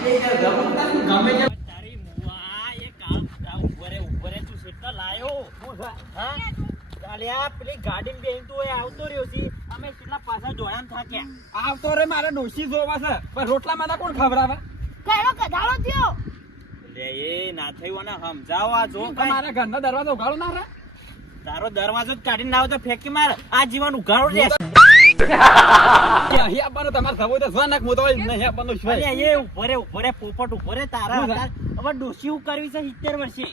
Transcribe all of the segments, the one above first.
ગમે તે તારી મુવા એ કામ ઉપર તું કેટલા લાયો હા ચાલ્યા પેલી ગાડી બેન તું આવતો રહ્યો છે અમે કેટલા પાછા જોયા થાક્યા આવતો રે મારે ડોશી જોવા છે પણ રોટલા માતા કોણ ખવડાવે કઈનો કઢાળો થયો લે એ ના થયું ને સમજાવો આ જો મારા ઘરનો દરવાજો ઉઘાડો ના રે તારો દરવાજો જ કાઢીને આવો તો ફેંકી માર આ જીવન ઉઘાડો રે અહીં આપવાનું તમારે થવું તો જો નાખ મોતો નહીં આપવાનું છે અરે એ ઉપરે પોપટ ઉપરે તારા હવે ડોશી હું કરવી છે 70 વર્ષે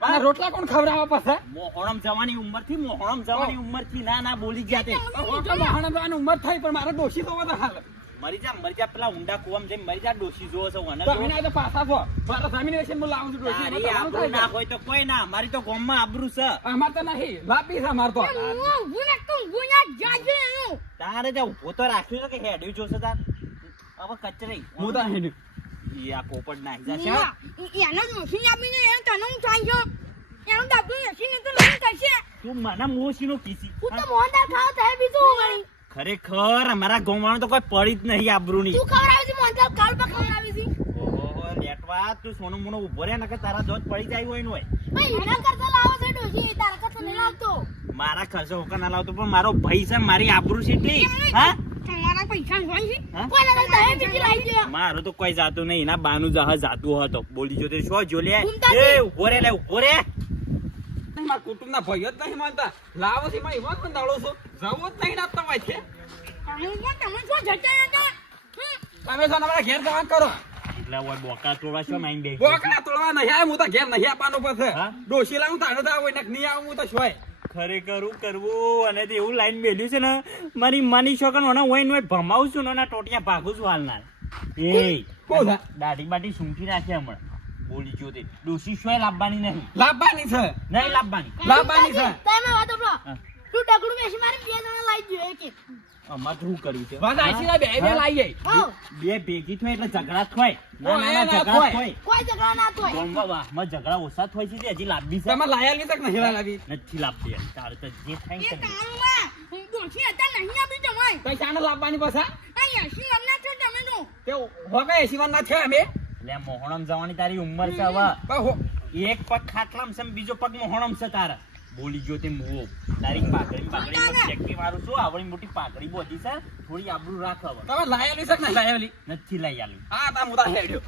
અને રોટલા કોણ ખવડાવે પાછા મોહણમ જવાની ઉંમર થી ના બોલી ગયા તે મોહણમ જવાની ઉંમર થઈ પણ મારે ડોશી તો બધા હાલ મરી જા પેલા ઊંડા કુવામ જઈને મરી જા ડોશી જોવો છો મને તમે ના તો પાછા છો મારા સામીને વેશન હું લાવું છું ડોશી તારી આબરૂ ના હોય તો કોઈ ના મારી તો ગામમાં આબરૂ છે અમાર તો નહીં લાપી છે અમાર તો તારે જો ઉભો તો રાખ્યું છે કે હેડ્યું જોશે તાર હવે કચરી હું તો હેડ્યું ઈ આ પોપટ નાખી જશે એનો મશીન આપીને એને તને હું થાય છે એનું ડબલું મશીન તો લઈ કરશે તું મને મોસીનો કીસી હું તો મોહનદાળ ખાવ તો બીજું હું ગણી ખરેખર અમારા ગામમાં તો કોઈ પડી જ નહીં આબરૂની તું ખવડાવી છે મોહનદાળ કાલ પર ખવડાવી છે ઓહો લેટવા તું સોનું મોનો ઉભો રે ને કે તારા જોત પડી જાય હોય ને હોય ભાઈ એના કરતા લાવો છે ડોશી તારા કરતા નહીં લાવતો મારા ખર્ચો હોકા ના લાવતો પણ મારો ભાઈ છે મારી આબરૂ છે એટલી હા તમારા પૈસા હોય છે કોના કરતા હે બીજી લાવી દે મારું તો કોઈ જાતું નહીં એના બાનું જહાજ જાતું હતો બોલી જો તે શો જો લે એ ઉભો રે મારા કુટુંબના ભાઈઓ જ નહીં માનતા લાવો છે માં એવા પણ દાડો છો જવું જ નહીં આપતા હોય છે તમે શું જતા હતા તમે છો અમારા ઘેર જવાન કરો એટલે ઓય બોકા તોડવા છો માઈન બે બોકડા તોડવા નહીં આવે હું તો ઘેર નહીં આપવાનું પછી હા? ડોશી લાવું તાણે તો હોય ને નહીં આવું હું તો શોય ખરેખર હું કરવું અને તે એવું લાઈન મેલ્યું છે ને મારી માની છોકન ઓના હોય ને ભમાવું છું ને ઓના ટોટિયા ભાગું છું હાલના એ કોણ છે? દાઢી બાટી સૂંઘી નાખે હમણાં બોલી જો તે ડોશી શોય લાવવાની નહીં લાવવાની છે નહીં લાવવાની લાવવાની છે તમે વાત આપલો હા. તું ડગડું બેસી મારી બે જણા લાવી દો એક અમાર તો શું કર્યું છે વાત આઈસી બે બે લાવીએ હા બે ભેગી થાય એટલે ઝઘડા થાય ઓ, ના એ ના ઝઘડા થાય. થાય કોઈ ઝઘડા ના થાય ગામમાં વાહમાં ઝઘડા ઓછા થાય છે તે હજી લાંબી છે તમે લાયા લીધા કે નહીં લાવી નથી લાવતી એમ. તારે તો જે થાય એ ને તે. તમારું માં ડોશી હતા નહીં આપી તમારે કઈ ચાને લાવવાની પાછા અહીંયા શું અમને છો તમે નો તે હોગા એસી ના થયા અમે એટલે મોહણમ જવાની તારી ઉંમર છે હવે પણ હો એક પગ ખાટલામ છે ને બીજો પગ મોહણમ છે તારા બોલી ગયો તે મુવો તારી પાઘડી ચેકી મારું છું આવડી મોટી પાઘડી બોધી છે થોડી આબરૂ રાખ હવે તમે લાયા લીધા કે નહીં લાયા નથી લઈ આલું હા તા મોટા હેડ્યો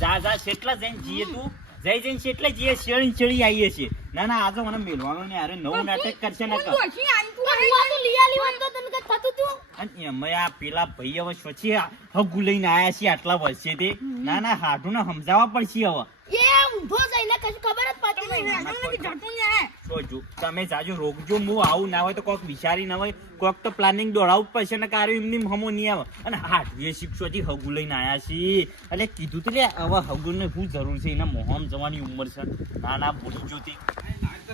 જા છેટલા જઈને જીએ તું જઈને છેટલે જીએ ચડી આવીએ છીએ ના આજે મને મેલવાનું ને અરે નવું નાટક કરશે ને ડોશી આઈ તું આ તો લિયા લીવન તો તને કઈ થતું તું અને એમાં આ પેલા ભાઈ હવે સ્વચ્છી હગુ લઈને આયા છે આટલા વર્ષે તે ના હાડું ને સમજાવવા પડશે હવે એ ઊંધો જઈને કશું ખબર જ પડતી નહીં મને જતું ને જો તમે જાજો રોકજો હું આવું ના હોય તો કોઈક વિચારી ના હોય કોઈક તો પ્લાનિંગ દોડાવવું જ પડશે ને કાર્ય એમની હમો નહીં આવે અને હાડવીએ શિક્ષોથી હગુ લઈને આવ્યા છીએ એટલે કીધું તો લે હવે હગુને શું જરૂર છે એના મોહમ જવાની ઉંમર છે ના ભૂલી જોતી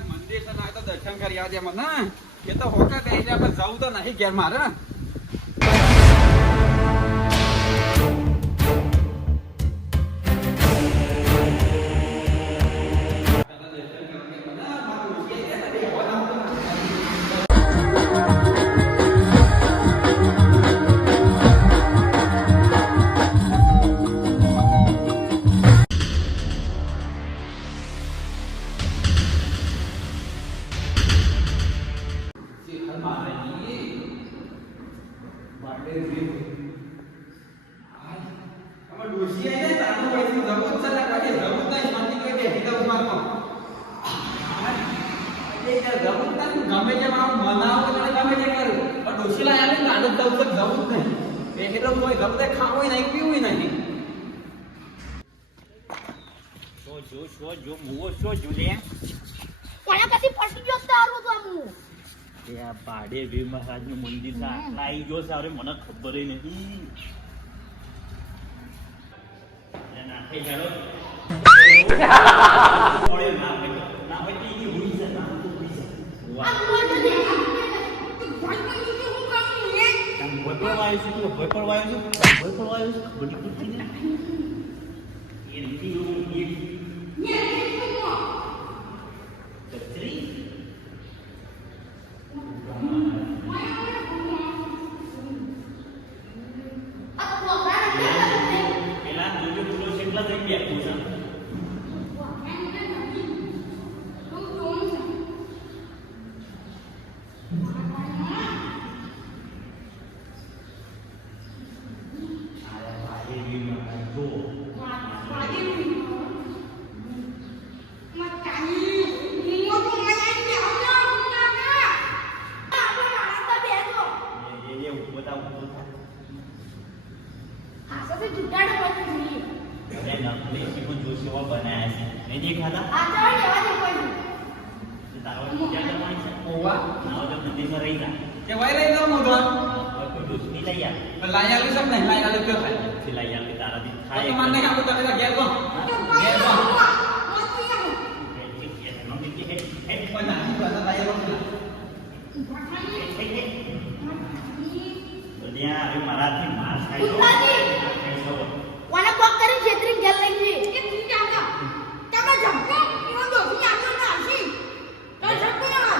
મંદિર છે ના તો દર્શન કરી આવજે મને એ તો હોકા બે આપણે જવું તો નહીં ઘેર મારે ગમે તેમ આવું મનાવો એટલે ગમે તે કરું પણ ડોશી લાયા ને આનંદ દઉં તો જવું જ નહીં એટલે કોઈ ગમે તે ખાવું નહીં પીવું નહીં જો મુવો જો લે કોના કદી ફસી ગયો તારું તો હું એ આ પાડે વીર મહારાજનું મંદિર છે આટલા આવી ગયો છે અરે મને ખબર નથી નાખે જાડો ના હોય તો એની હુઈ છે ના તો હુઈ છે આ બોલ દે ભોયપળવાયો છું ભોયપળવાયો છું બધી કુર્તી ને એ નથી પેલા જોજો કેટલા થઈ બેઠું છે કે વાય લઈ દો મોઢા પણ લાયા લે સબ નહીં લાયા લે કે ખાય તો માનને આપો તમે ઘેર તો ઘેર તો પણ નાની વાત લાયા લો મારાથી માર ખાય વાના કોક કરી છેતરી ઘેર લઈ ગઈ એ તું જાગા તમે જમકો ઈવન દોસી આગળ ના આવશી તો જમકો ના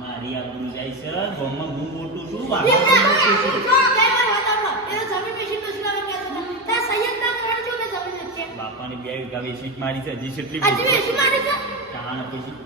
મારી આબરૂ જાય છે ગોમમાં હું મોટું છું જો કે પર હતાલો એ તો જમીન મેશીન દોસી લાવે કે તા સૈયદ ના કરણ જો કે જમીન છે બાપાની બે વીઘા વેચી મારી છે હજી કેટલી આજે વેશી મારી છે તાણ પછી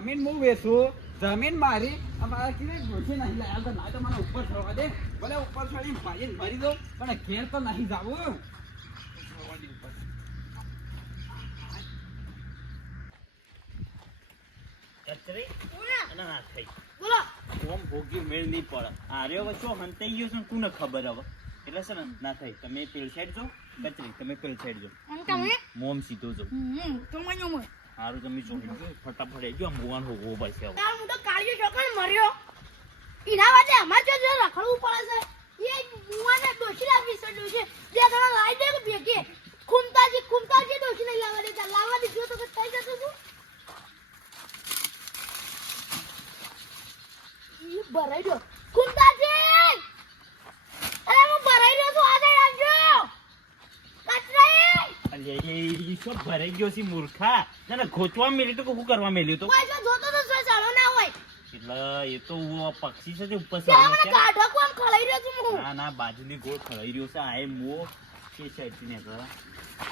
જમીન હું વેચું જમીન મારી અમારા કીધે ડોસી નહીં લાયા તો ના તો મને ઉપર ચડવા દે ભલે ઉપર ચડી ભાઈને ભરી દો પણ ઘેર તો નહીં જાવું કચરી અને ના થઈ બોલો ઓમ ભોગ્યું મેળ નહીં પડે આર્યો વચ્ચો હંતાઈ ગયો છે ને કોને ખબર હવે એટલે છે ને ના થઈ તમે પેલ સાઈડ જો કચરી તમે પેલ સાઈડ જો અને તમે મોમ સીધો જો તો મને મો સારું તમે જો ફટાફટ જો મોવાન હોવો પડશે હવે તાર મોટો કાળિયો છોકરો મર્યો ઈના વાતે અમાર જો રખડવું પડે છે એ મુવાને દોશી લાવી છે દોશી જે ઘણા લાઈ દે કે ભેગે ખૂમતાજી દોશી નહીં લાવવા દેતા લાવવા દીધો તો થઈ જતો તું ઈ ભરાઈ દો ખૂમતાજી અરે હું ભરાઈ રહ્યો છું આજે આવજો કચરાઈ અલે એ શું ભરાઈ ગયો છે મૂર્ખા તને ખોચવા મેલ્યું તો શું કરવા મેલ્યું તો કોઈ જો જોતો તો સોય સાળો ના હોય એટલે એ તો પક્ષી છે તે ઉપર ત્યાં મને છે કાઢો કોમ ખલાઈ રહ્યો છું હું ના બાજુની ગોળ ખડાઈ રહ્યો છે આ એ મો કે સાઈડ થી નીકળે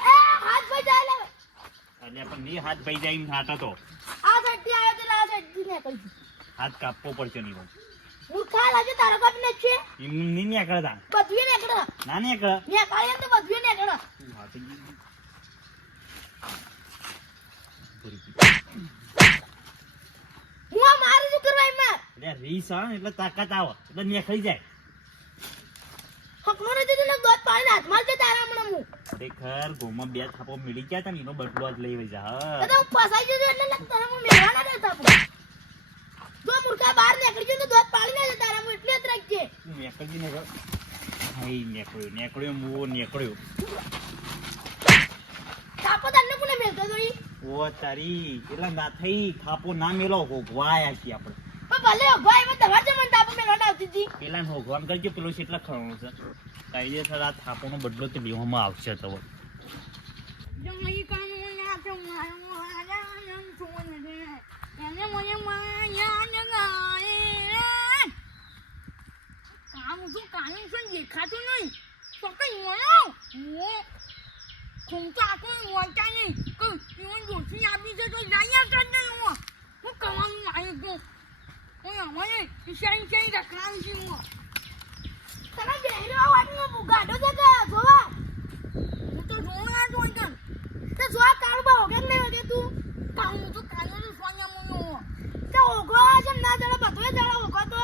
એ હાથ ભાઈ જાય લે અને પણ ની હાથ ભાઈ જાય એમ થાતો તો આ સાઈડથી આવ્યો તો આ સાઈડથી નીકળી હાથ કાપવો પડશે નહીં હું ખા લાગે તારા બાપ ને છે એમ નહીં નીકળે તા બધું નીકળે ના નીકળે મે કાળે તો બધું નીકળે હું આ મારું શું કરવા એમાં એટલે રીસ આવે ને એટલે તાકાત આવે એટલે નીકળી જાય હકનો નથી તને દોત પાડીને હાથમાં જ તારા હમણાં હું ખરેખર ગોમાં બે થાપો મળી ગયા હતા ને એનો બદલો જ લઈ જા તો હું ફસાઈ જજો એટલે તને હું મેળવા ના દેતા જો મૂર્ખા બહાર નીકળી જતો દોત પાડીને જ તારા હું એટલે જ રાખજે નીકળી ને નીકળ્યો મુવો નીકળ્યો તાપો તને કોને મેલતો તો ઈ ઓ તારી એટલે ના થઈ થાપો ના મેલો હોગવાયા છીએ આપણે પણ ભલે ભાઈ મને તમાર જે મને તાપો મેલવા આવતી હતી પેલા હોગવામ કરજો પેલો કેટલા ખણો છે કાયદેસર આ થાપોનો બદલો તો લેવામાં આવશે તો જો મઈ કામ ના તો મારો આયા એમ છોને દે એને મને માયા જગાએ કામ શું કામ શું દેખાતું નહીં તો કઈ મોયો મો ખૂમતા કોઈ મોટા નહીં કે ઈવન દોશી આપી છે તો લાયા કર દે હું કવાનું આવી ગયો હું અમારે ઈશાઈ રખડાવી છે હું તને બેહરો વાટનો ગાડો જગા જોવા હું તો જોવા જોઈ કર તે જોવા કાળબા હોગે ને હોગે તું કામ તો કાળનો સોન્યા મોનો તે ઓગો છે ના જણા બધોય જણા ઓગો તો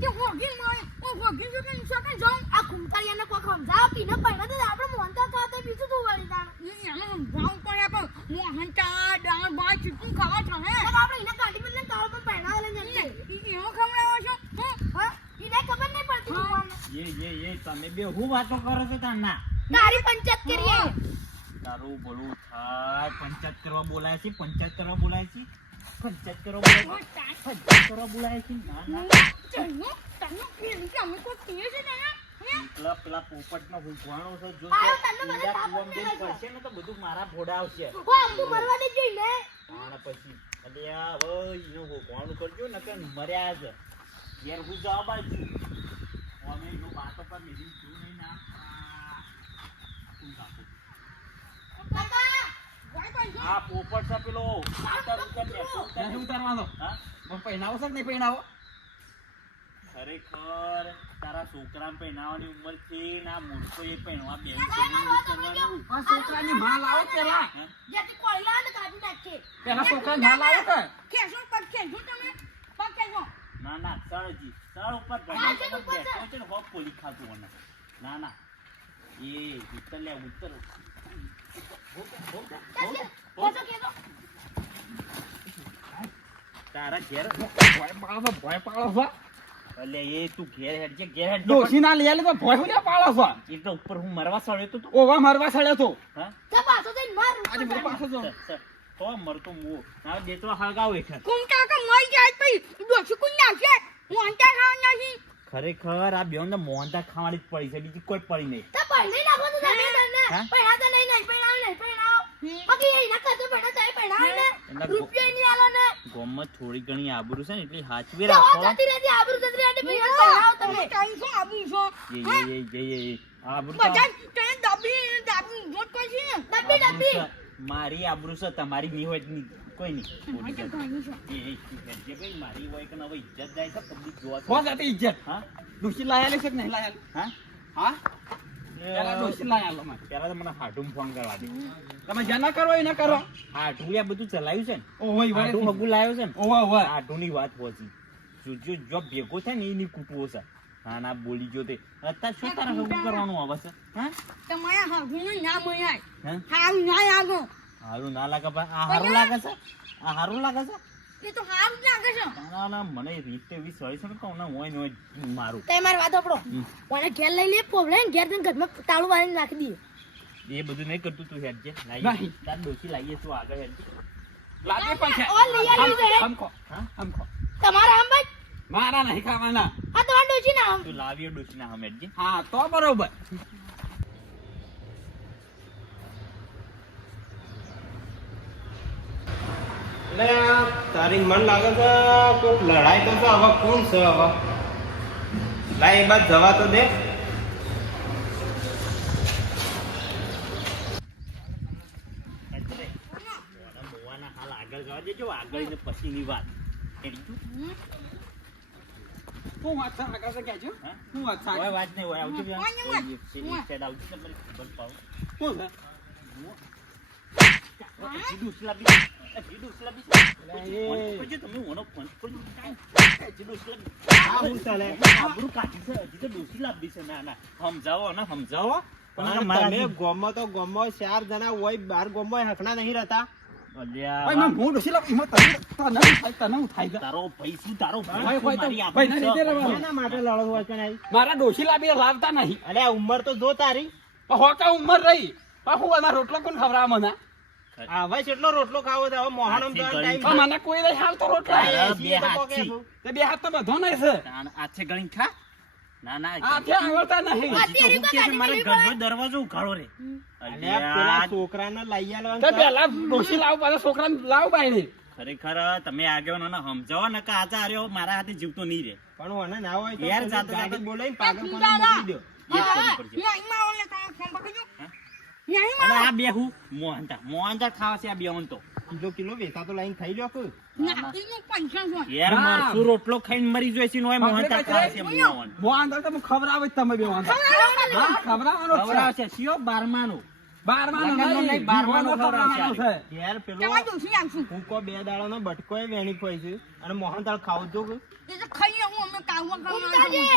કે હોગી મારે ઓ હોગી જો કે ઈશા જાઉં આ કુંતારિયાને કોઈ સમજાવ પીને પૈણા તો આપણે મોનતા ખાતે બીજું તું વળી દાણ એને જાઉં પડે પણ મોહનતા દાળ ભાત ચીકું ખાવા છે હે આપણે એને કાઢી બદલે કાળ પર પૈણા લઈને જઈએ એનો ખવડાવો છો હા એને ખબર નહીં પડતી એ તમે બે હું વાતો કરો છો તારના તારી પંચાયત કરીએ તારું બોલું થાય પંચાયત કરવા બોલાય છે પંચાયત કરવા બોલાય છે પંચાયત કરવા બોલાય છે પંચાયત કરવા બોલાય છે ના ના ચલો તને કેમ કે અમે કોઈ પીએ છે ને પેલા પોપટનો ભૂખવાણો છે જો આવો તને મને ઈંડા તાપ કુવામાં પડે છે. પડશે ને તો બધું મારા ભોડા આવશે હો આંબુ મરવા દે જોઈ ને તાણ પછી અલ્યા હવે ઈનો ભૂખવાણું કરજો ને કે મર્યા છે ઘેર હું જવા બાજુ અમે ઈનો વાતો પર લીધી છું નહીં ના કાકા વાય ભાઈ આ પોપટ છે પેલો ઉતર બેસો નહીં ઉતારવાનો હા પણ પહેણાવો છે કે નહીં પહેણાવો ખરેખર તારા છોકરાને પહેરાવાની ઉંમર છે ના મૂર્ખો એ પહેરવા બે આ છોકરાની માલ આવો પેલા જેથી કોયલા ને કાઢી નાખે પેલા છોકરાની માલ આવો કે ખેસો પગ ખેસો તમે પગ ખેસો ના ના સળજી સળ ઉપર હા, છે, ઉપર છે. બેઠો છે ને હોપ પોલી ખાતું મને ના ના એ ઉત્તર લે ઉત્તર કોસો કેસો તારા ઘેર ભોય પાડો છો એટલે એ તું ઘેર હેડ ડોશી ના લઈ આલી તો ભોય હું પાડો છો એટલે ઉપર હું મરવા સળ્યો તો તું ઓવા મારવા સળ્યો તો હા તે પાછો જઈને માર આજે બધું પાછો જો તો મરતો મો ના દેતો હળગાવ હેઠળ કુમ કાકા મરી જાય પછી ડોસી કુન નાખે હું અંતા ખાવા નથી ખરેખર આ બેઉને મોહનતા ખાવાની જ પડી છે બીજી કોઈ પડી નહીં તે પહેલે નાખો તો તમે તને હા? પહેલા તો નહીં પહેણાવો બાકી એ ના કરતો પહેલા તો પહેણાવે ને એટલે રૂપિયા નહીં આલો ને ગોમમાં થોડી ઘણી આબરૂ છે ને એટલે હાચવી તો રાખો જતી રહેતી આબરૂ જતી રહેતી પહેણાવો તમે ટાઈમ શું આબરૂ છો એ આબરૂ તો બધા તને દાબી જોત કોઈ છે ને દાબી મારી આબરૂ છે તમારી નહીં હોય તો કોઈ નહીં તમારી તો ઘણી છે જે ભાઈ મારી હોય કે હવે ઇજ્જત જાય છે પબ્લિક જોવા હો જાતી ઇજ્જત હા ડોશી લાયા છે કે નહીં લાયા હા હા પેલા ડોશી લાયા લો મને પેલા તો મને હાટું ફોન કરવા દે તમે જ્યાં ના કરો એ ના કરો હાટું આ બધું ચલાવ્યું છે ને ઓય હાટું વરે હગું લાવ્યો છે ને ઓવા ઓવા હાટુંની વાત પહોંચી જો ભેગો થાય ને એની કૂટવો છે હા ના બોલી જો તે અત્યારે શું તારા હગું કરવાનું આવે છે હા તમારા હાથનું ના મળ્યા હા હારું ના લાગો હારું ના લાગે પણ આ હારું લાગે છે આ હારું લાગે છે એ તો હારું જ લાગે છે ના ના મને રીતે વી સળી છે ને કહું ને હોય ને હોય મારું તે મારી વાત આપડો કોને ઘેર લઈ લે પોવલે ઘેર જઈને ઘરમાં તાળું વાળીને નાખી દઈએ એ બધું નહીં કરતું તું હેડ જે નહીં. તાર ડોસી લાવીએ તું આગળ હેડ જે. લાગે પણ છે ઓ લઈ આલ્યું છે હમખો હા હમખો તમારા આમ ભાઈ મારા નહીં ખાવાના આ તમારા ડોશી ના આમ તું લાવીએ ડોસી ના હમ હેડ જે. હા તો બરોબર એટલે તારી મન લાગે છે કોઈક લડાઈ તો છે હવે કોણ છે હવે લાય એ બાદ જવા તો દે ઓના બોવાના હાલ આગળ જવા દેજો આગળ ને પછીની વાત હેડી તું? હું વાત છે આગળ તો કહેજો હા? હું વાત છે કોઈ આગળ? વાત નહીં હોય આવજો કોઈ નહીં બે. હોય. એક સાઈડ આવજો તો મને ખબર પાડો. હું છે જીડું ઉસલાબી. જીડું ઉસલાબી. ફોન કરજો તમે ઓનો ફોન કરજો. જીડું ઉસલાબી. આ શું ચાલે આબરૂ કાઢી છે હજી તો ડોસી લાંબી છે ના ના સમજાવો ને સમજાવો પણ મારા તમે ગોમમાં તો ગોમમાં 4 જણા હોય 12 ગોમમાં હકના નહીં રહેતા અલ્યા ભાઈ મને હું ડોશી લાવ એમાં તને હું થાય છે તારો ભાઈ શું તારો ભાઈ, ભાઈ, તો મારી ભાઈ, નહીં, આબરૂ નહીં, છે. નહીં, એના માટે લડો હોય કે નહીં મારા ડોશી લાવી લાવતા નહીં અલે આ ઉંમર તો જો તારી પણ હોકા ઉંમર રહી પણ હું એમાં રોટલો કોણ ખવડાવે મને હવે કેટલો રોટલો ખાવો છે હવે મોહણમ તો ટાઈમ પણ મને કોઈ નહીં હાલ તો રોટલો અરે, છીએ તો બે કોકે હાથથી. શું? તે બે હાથ તો બધો નહીં છે તાણ આછે ગળીને ખા ના ના આ છે આવડતા નહીં હજી તો હું કે છે મારે ઘરનો દરવાજો ઉઘાડો રે અલ્યા પેલા છોકરાને લઈ આલવાનું તે પેલા ડોશી લાવ પાછા છોકરાને લાવ બાઈને ખરેખર તમે આગેવાનો સમજાવો ને કે આજે આર્યો મારા હાથે જીવતો નહીં રે પણ મને ના હોય તો યાર, પેલી જાતે ગાડી જાતે. બોલાવીને પાગલખાને મોકલી દો એ જ કરવું પડશે. નહીં માં ઓલે તમે ફોન પકડજો હા? નહીં અને માં આ બે હું મોહનતા ખાવા છે આ બે તો કિલો વેચા તો લઈને ખાઈ લો કે ના ઈનું પૈસા હોય યાર ના. મરસું રોટલો ખાઈને મરી જોઈશે ને હોય મોહનતા ખાવા છે મોહન મોહન તો તમે ખવડાવે જ તમે બે વાંધા હા ખવડાવવાનો જ છે ખવડાવશે શિયો બારમાનું 12 માં લગનનો નહીં, 12 માં ખવડાવશે. છે યાર પેલો તમારા ડોશી આવશું હું કો 2 દાડાનો બટકો એ વેણી ખોઈ છે અને મોહન તાળ ખાવ જો કે એ તો ખાઈએ હું અમે કાવવા કરવા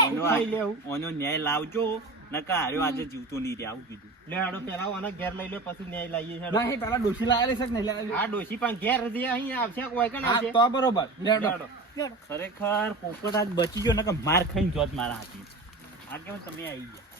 ઓનો ખાઈ લેવું ઓનો ન્યાય લાવજો નકા હાર્યો આજે જીવતો નહીં રે આવું કીધું લે હાડો પેલા આને ઘેર લઈ લે પછી ન્યાય લાવીએ છે નહીં પેલા ડોશી લાયેલી છે કે નહીં લાયેલી? આ ડોશી પણ ઘેર જે અહીં આવશે કોઈ કે ના હા આવશે તો બરોબર લેડો લેડો. ખરેખર પોપટ આજ બચી ગયો નકર માર ખાઈને જોત મારા હાથી આગેવાન તમે આવી ગયા